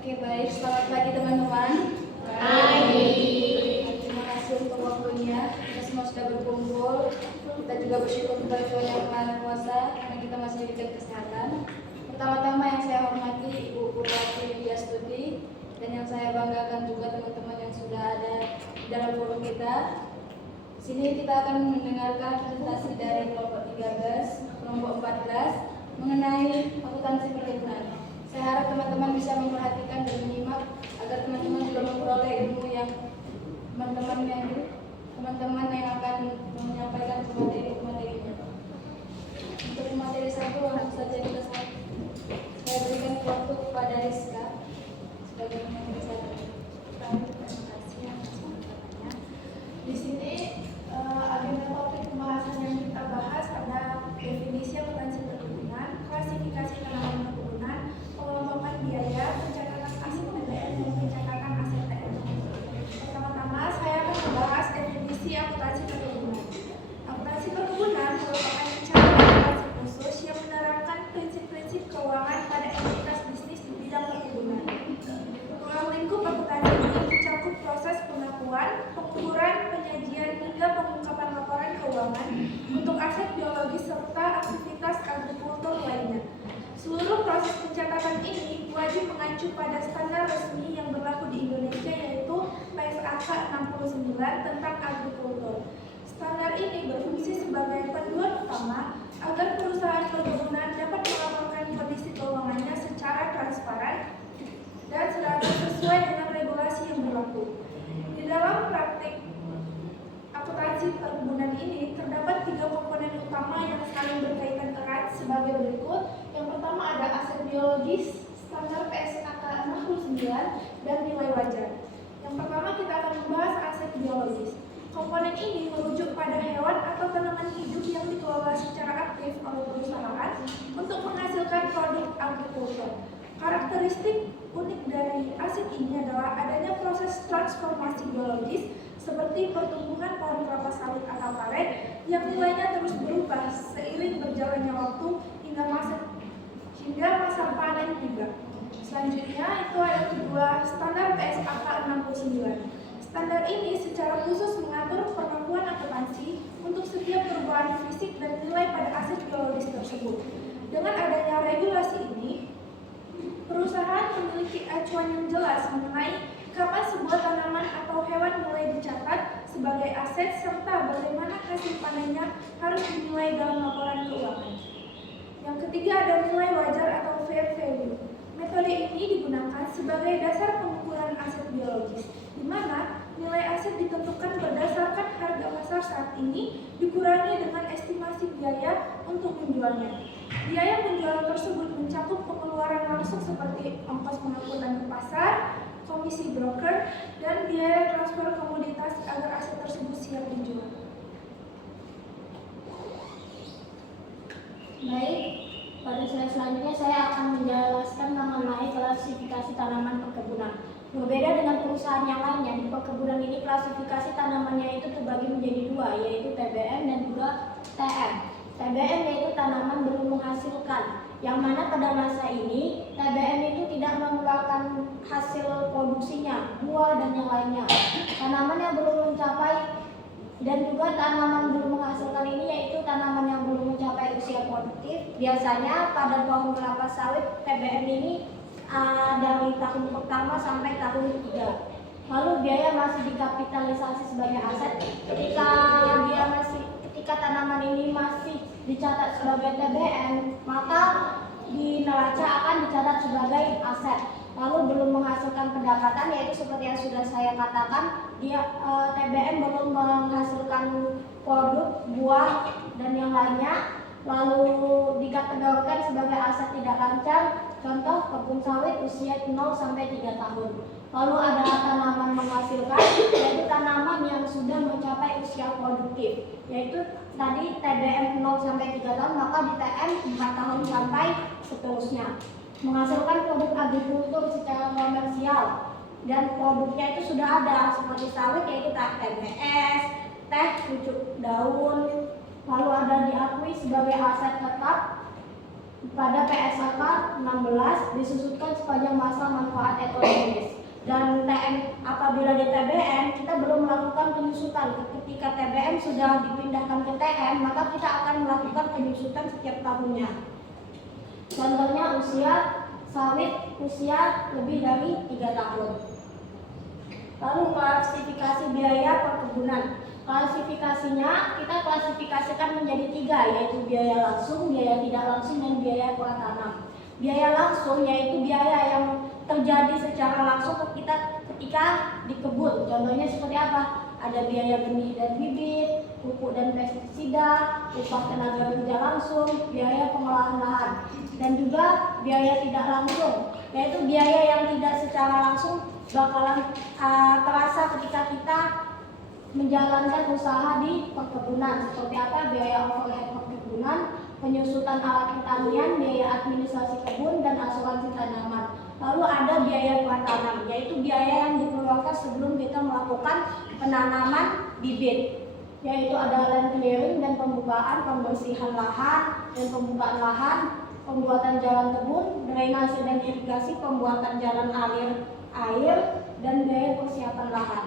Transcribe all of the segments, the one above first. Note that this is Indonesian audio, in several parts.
Oke, baik. Selamat pagi teman-teman. Pagi. Terima kasih untuk waktunya. Kita semua sudah berkumpul. Kita juga bersyukur kepada Tuhan Yang Maha Kuasa karena kita masih diberikan kesehatan. Pertama-tama yang saya hormati Ibu Purwati Widyastuti, dan yang saya banggakan juga teman-teman yang sudah ada di dalam forum kita. Di sini kita akan mendengarkan presentasi dari kelompok 13, kelompok 14 mengenai akuntansi perkebunan. Saya harap teman-teman bisa memperhatikan dan menyimak agar teman-teman juga memperoleh ilmu yang teman-teman yang akan menyampaikan ke materi-materinya. Untuk materi satu langsung saja kita saya berikan waktu kepada Rizka sebagai materi satu. Terima kasih atas penjelasannya. Di sini agenda topik pembahasan yang kita bahas ada definisi akuntansi perkebunan, klasifikasi tanaman perkebunan, pengelompokan biaya, pencatatan aset PBN dan pencatatan aset TM. Pertama-tama saya akan membahas definisi akuntansi perkebunan. Akuntansi perkebunan merupakan cara akuntansi khusus yang menerapkan prinsip-prinsip keuangan pada entitas bisnis di bidang perkebunan. Ruang lingkup akuntansi ini mencakup proses pengakuan, pengukuran, penyajian hingga pengungkapan laporan keuangan untuk aset biologis serta aktivitas agrikultur lainnya. Seluruh proses pencatatan ini wajib mengacu pada standar resmi yang berlaku di Indonesia, yaitu PSAK 69 tentang agrikultur. Standar ini berfungsi sebagai panduan utama agar perusahaan perkebunan dapat melaporkan kondisi keuangannya secara transparan dan seragam sesuai dengan regulasi yang berlaku. Di dalam praktik akuntansi perkebunan ini terdapat 3 komponen utama yang saling berkaitan erat sebagai berikut. Yang pertama ada aset biologis, standar PSAK 69 dan nilai wajar. Yang pertama kita akan membahas aset biologis. Komponen ini merujuk pada hewan atau tanaman hidup yang dikelola secara aktif oleh perusahaan untuk menghasilkan produk agrikultur. Karakteristik unik dari aset ini adalah adanya proses transformasi biologis seperti pertumbuhan pohon kelapa sawit atau karet yang nilainya terus berubah seiring berjalannya waktu hingga masa panen tiba. Selanjutnya itu ada kedua, standar PSAK 69. Standar ini secara khusus mengatur pengakuan akuntansi untuk setiap perubahan fisik dan nilai pada aset biologis tersebut. Dengan adanya regulasi ini, perusahaan memiliki acuan yang jelas mengenai kapan sebuah tanaman atau hewan mulai dicatat sebagai aset serta bagaimana hasil panennya harus dinilai dalam laporan keuangan. Yang ketiga ada nilai wajar atau fair value. Metode ini digunakan sebagai dasar pengukuran aset biologis, di mana nilai aset ditentukan berdasarkan harga pasar saat ini dikurangi dengan estimasi biaya untuk menjualnya. Biaya penjualan tersebut mencakup pengeluaran langsung seperti ongkos pengangkutan ke pasar, komisi broker, dan biaya transfer komoditas agar aset tersebut siap dijual. Baik, pada slide selanjutnya saya akan menjelaskan mengenai klasifikasi tanaman perkebunan. Berbeda dengan perusahaan yang lainnya, di perkebunan ini klasifikasi tanamannya itu terbagi menjadi 2, yaitu TBM dan juga TM. TBM yaitu tanaman belum menghasilkan, yang mana pada masa ini TBM itu tidak mengeluarkan hasil produksinya, buah dan yang lainnya. Tanaman yang belum mencapai dan juga tanaman belum menghasilkan ini yaitu tanaman yang belum mencapai usia produktif. Biasanya pada pohon kelapa sawit TBM ini dari tahun pertama sampai tahun ketiga. Lalu biaya masih dikapitalisasi sebagai aset. Ketika tanaman ini masih dicatat sebagai TBM, maka di neraca akan dicatat sebagai aset. Lalu belum menghasilkan pendapatan, yaitu seperti yang sudah saya katakan, TBM belum menghasilkan produk, buah, dan yang lainnya. Lalu dikategorikan sebagai aset tidak lancar, contoh kebun sawit usia 0 sampai 3 tahun. Lalu ada tanaman menghasilkan, yaitu tanaman yang sudah mencapai usia produktif, yaitu tadi TBM 0 sampai 3 tahun, maka di TM 4 tahun sampai seterusnya. Menghasilkan produk agrikultur secara komersial, dan produknya itu sudah ada seperti sawit yaitu TBS, teh, pucuk daun. Lalu ada diakui sebagai aset tetap pada PSAK 16 disusutkan sepanjang masa manfaat ekonomis. Dan apabila di TBM kita belum melakukan penyusutan. Ketika TBM sudah dipindahkan ke TM, maka kita akan melakukan penyusutan setiap tahunnya. Contohnya usia sawit usia lebih dari 3 tahun. Lalu klasifikasi biaya perkebunan. Klasifikasinya kita klasifikasikan menjadi 3, yaitu biaya langsung, biaya tidak langsung, dan biaya pratanam. Biaya langsung yaitu biaya yang terjadi secara langsung kita ketika di kebun. Contohnya seperti apa? Ada biaya benih dan bibit, pupuk dan pestisida, upah tenaga kerja langsung, biaya pengolahan lahan, dan juga biaya tidak langsung, yaitu biaya yang tidak secara langsung bakalan terasa ketika kita menjalankan usaha di perkebunan. Seperti apa? Biaya overhead perkebunan, penyusutan alat pertanian, biaya administrasi kebun, dan asuransi tanaman. Lalu ada biaya pratanam, yaitu biaya yang dikeluarkan sebelum kita melakukan penanaman bibit, yaitu ada land clearing dan pembukaan, pembersihan lahan dan pembukaan lahan, pembuatan jalan kebun, drainase dan irigasi, pembuatan jalan air, dan biaya persiapan lahan.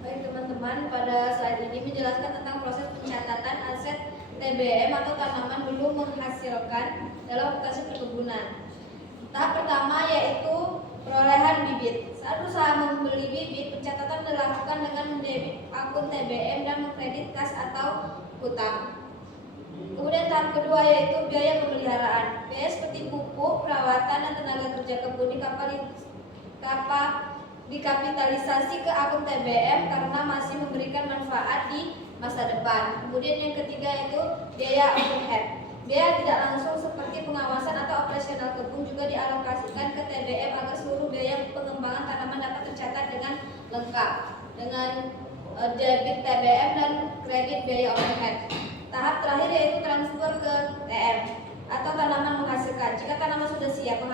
Baik teman-teman, pada slide ini menjelaskan tentang proses pencatatan aset TBM atau tanaman belum menghasilkan dalam aplikasi perkebunan. Tahap pertama yaitu perolehan bibit. Saat berusaha membeli bibit, pencatatan dilakukan dengan mendebit akun TBM dan mengkredit kas atau hutang. Kemudian tahap kedua yaitu biaya pemeliharaan. Biaya seperti pupuk, perawatan, dan tenaga kerja kebun dikapitalisasi ke akun TBM karena masih memberikan manfaat di masa depan. Kemudian yang ketiga yaitu biaya overhead. Biaya tidak langsung seperti pengawasan atau operasional kebun juga dialokasikan ke TBM agar seluruh biaya pengembangan tanaman dapat tercatat dengan lengkap dengan debit TBM dan kredit biaya overhead. Tahap terakhir yaitu transfer ke TM atau tanaman menghasilkan. Jika tanaman sudah siap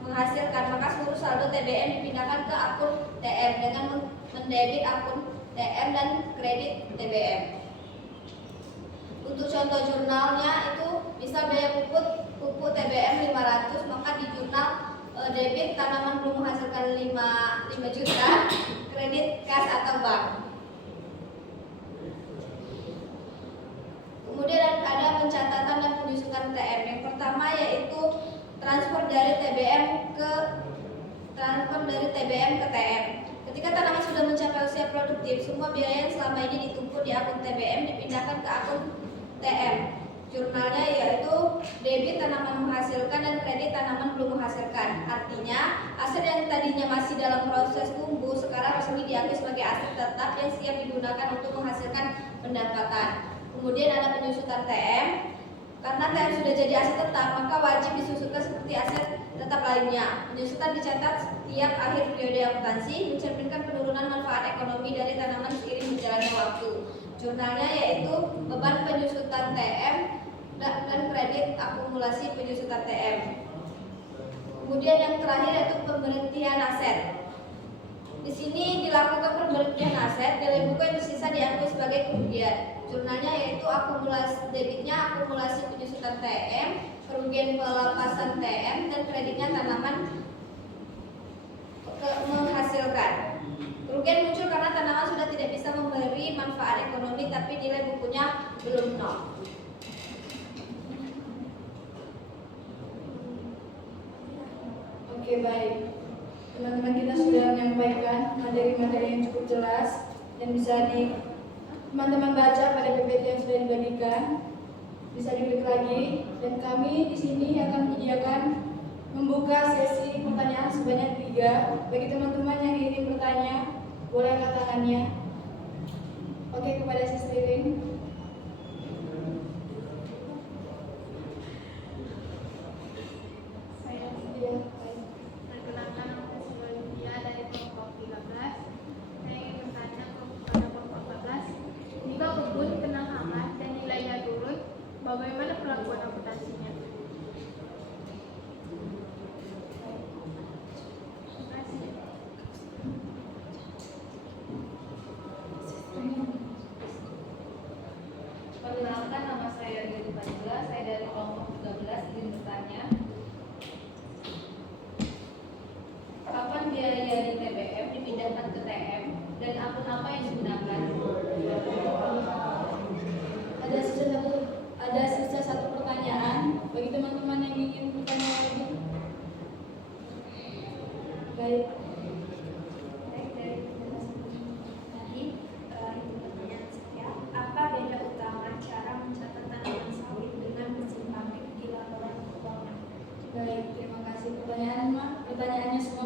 menghasilkan, maka seluruh saldo TBM dipindahkan ke akun TM dengan mendebit akun TM dan kredit TBM. Untuk contoh jurnalnya itu misal biaya pupuk TBM 500, maka di jurnal debit tanaman belum menghasilkan 5 juta, kredit kas atau bank. Kemudian ada pencatatan dan penyusutan TM. Yang pertama yaitu transfer dari TBM ke TM. Ketika tanaman sudah mencapai usia produktif, semua biaya yang selama ini ditumpuk di akun TBM dipindahkan ke akun TM. Jurnalnya yaitu debit tanaman menghasilkan dan kredit tanaman belum menghasilkan. Artinya, aset yang tadinya masih dalam proses tumbuh sekarang resmi diakui sebagai aset tetap yang siap digunakan untuk menghasilkan pendapatan. Kemudian ada penyusutan TM. Karena TM sudah jadi aset tetap, maka wajib disusutkan seperti aset tetap lainnya. Penyusutan dicatat setiap akhir periode akuntansi, mencerminkan penurunan manfaat ekonomi dari tanaman seiring berjalannya waktu. Jurnalnya yaitu beban penyusutan TM dan kredit akumulasi penyusutan TM. Kemudian yang terakhir yaitu pemberhentian aset. Di sini dilakukan pemberhentian aset, nilai buku yang tersisa diakui sebagai kerugian. Jurnalnya yaitu akumulasi debitnya akumulasi penyusutan TM, kerugian pelepasan TM, dan kreditnya tanaman menghasilkan. Kerugian muncul karena tanaman sudah tidak bisa memberi manfaat ekonomi tapi nilai bukunya belum nol. Oke, baik. Teman-teman kita sudah menyampaikan materi-materi yang cukup jelas dan bisa teman-teman baca pada PPT yang sudah dibagikan. Bisa diklik lagi dan kami di sini akan menyediakan membuka sesi pertanyaan sebanyak 3. Bagi teman-teman yang ingin bertanya, boleh angkat tangannya. Oke, kepada Sis Ririn. Perkenalkan, nama saya Lydia dari kelompok 13. Saya ingin bertanya kepada kelompok 14. Jika kebun kena hama dan nilainya turun, bagaimana perlakuan akuntansinya? Perkenalkan, nama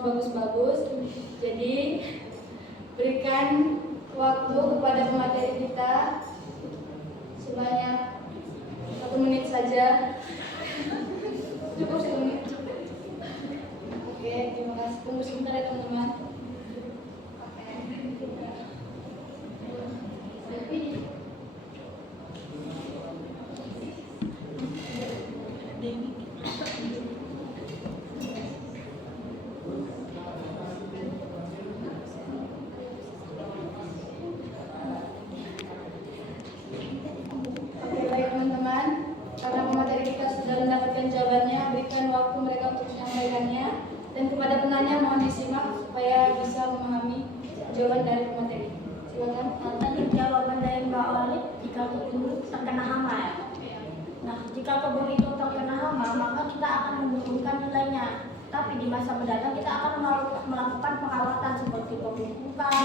bagus-bagus. Jadi berikan waktu kepada pemateri kita sebanyak 1 menit saja. Cukup 1 menit. Oke, terima kasih. Tunggu sebentar ya teman-teman. Oke, baik teman-teman. Karena pemateri kita sudah mendapatkan jawabannya, berikan waktu mereka untuk menyampaikannya. Dan kepada penanya mohon disimak supaya bisa memahami jawaban dari pemateri. Silakan. Tadi jawaban dari Mbak Olive, jika kebun terkena hama ya. Nah, jika kebun itu terkena hama, maka kita akan menurunkan nilainya. Tapi di masa mendatang kita akan melakukan perawatan seperti pemupukan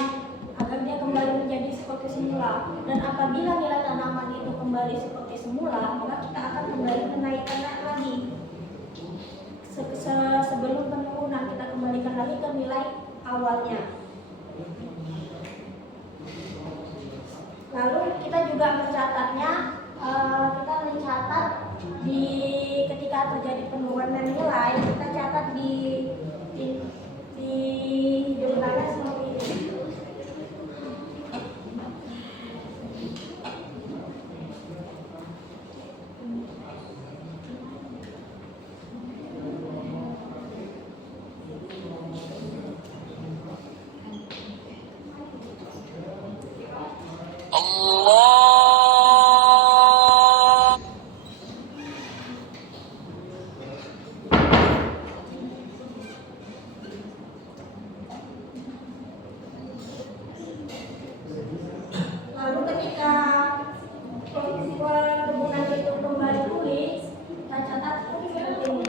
agar dia kembali menjadi seperti semula. Dan apabila nilai tanaman itu kembali seperti semula, maka kita akan kembali menaikkan lagi. Sebelum penurunan kita kembalikan lagi ke nilai awalnya. Lalu kita juga mencatatnya, kita mencatat di ketika terjadi penurunan nilai, kita catat di jumlahnya seperti ini. Lalu ketika perkebunan itu kembali pulih, kita catat seperti ini.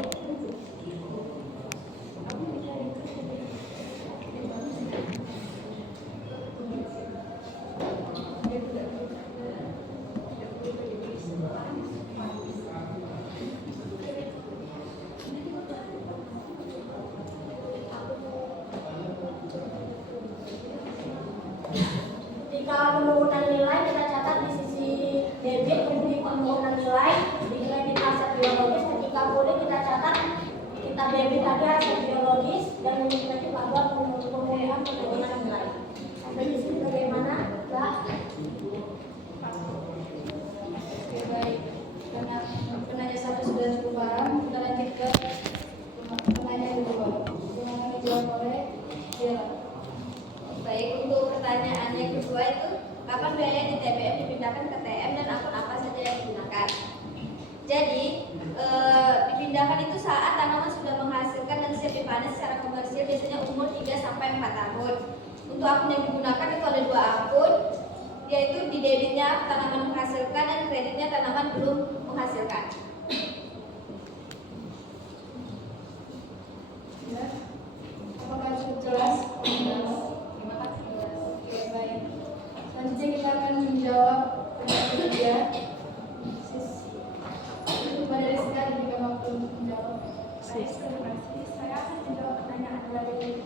Ketika penurunan nilai kita catat di sisi debit untuk penurunan nilai di kredit aset biologis. Ketika pulih kita catat kita debit lagi aset biologis dan mengikuti pada pemulihan penurunan nilai. Sampai di sini bagaimana? Mbak? Oke, baik. Karena penanya satu sudah cukup paham, kita lanjut ke penanya kedua. Silakan dijawab oleh Dela. Baik, untuk pertanyaan yang kedua itu kapan biaya di TBM dipindahkan ke TM dan akun apa saja yang digunakan? Jadi dipindahkan itu saat tanaman sudah menghasilkan dan siap dipanen secara komersil, biasanya umur 3-4 tahun. Untuk akun yang digunakan itu ada 2 akun, yaitu di debitnya tanaman menghasilkan dan kreditnya tanaman belum menghasilkan. Ya. Apakah cukup jelas? Baik. Selanjutnya kita akan menjawab pertanyaan ketiga. Kepada Rizka diberikan waktu untuk menjawab. Baik, terima kasih. Saya akan menjawab pertanyaan dari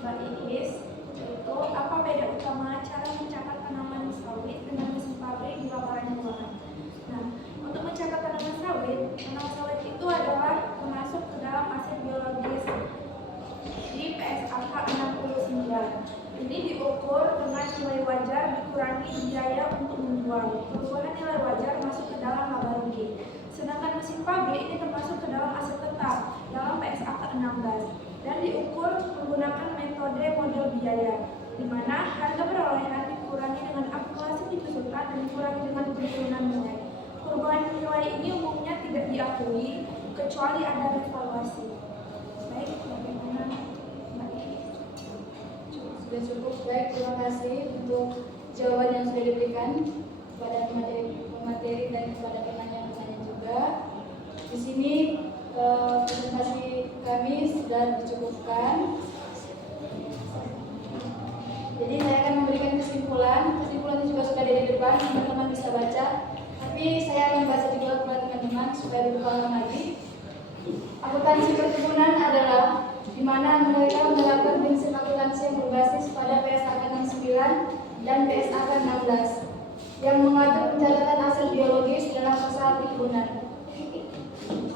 Mbak Iis, yaitu apa beda utama cara mencatat tanaman sawit dengan mesin pabrik di paparan ruangan? Nah, untuk mencatat tanaman sawit itu adalah termasuk ke dalam aset biologis di PSAK 69. Ini diukur dengan nilai wajar dikurangi biaya untuk menjual. Perubahan nilai wajar masuk ke dalam laba rugi. Sedangkan mesin pabrik ini termasuk ke dalam aset tetap dalam PSAK 16 dan diukur menggunakan metode model biaya, di mana harga perolehan dikurangi dengan akumulasi dipeserta dan dikurangi dengan penurunan nilai. Perubahan nilai ini umumnya tidak diakui kecuali ada revaluasi. Baik, bagaimana Mbak Iis? Sudah cukup. Baik, terima kasih untuk jawaban yang sudah diberikan kepada pemateri dan kepada penanya-penanya juga. Di sini presentasi kami sudah dicukupkan. Jadi saya akan memberikan kesimpulan. Kesimpulan ini juga sudah ada di depan, teman-teman bisa baca. Tapi saya akan baca juga kepada teman-teman supaya lebih paham lagi. Akuntansi perkebunan adalah di mana mereka menerapkan prinsip akuntansi yang berbasis pada PSAK 69 dan PSAK 16 yang mengatur pencatatan aset biologis dalam usaha perkebunan.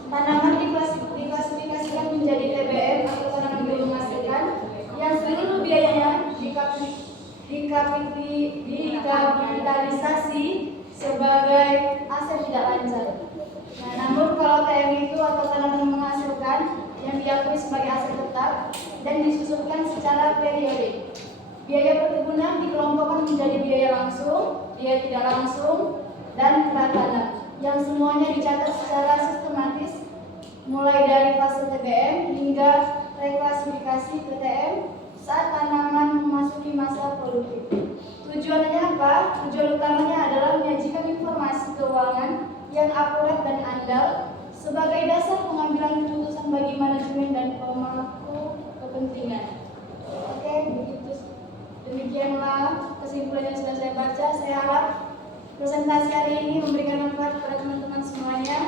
Tanaman diklasifikasikan menjadi TBM atau tanaman belum menghasilkan yang seluruh biayanya dikapitalisasi sebagai aset tidak lancar. Nah, namun kalau TM itu atau tanaman menghasilkan yang diakui sebagai aset tetap dan disusunkan secara periodik. Biaya perkebunan dikelompokkan menjadi biaya langsung, biaya tidak langsung, dan pratanam yang semuanya dicatat secara sistematis mulai dari fase TBM hingga reklasifikasi PTM saat tanaman memasuki masa produktif. Tujuannya apa? Tujuan utamanya adalah menyajikan informasi keuangan yang akurat dan andal sebagai dasar pengambilan keputusan bagi manajemen dan pemangku kepentingan. Oke, begitu. Demikianlah kesimpulan yang sudah saya baca. Saya harap presentasi hari ini memberikan manfaat kepada teman-teman semuanya.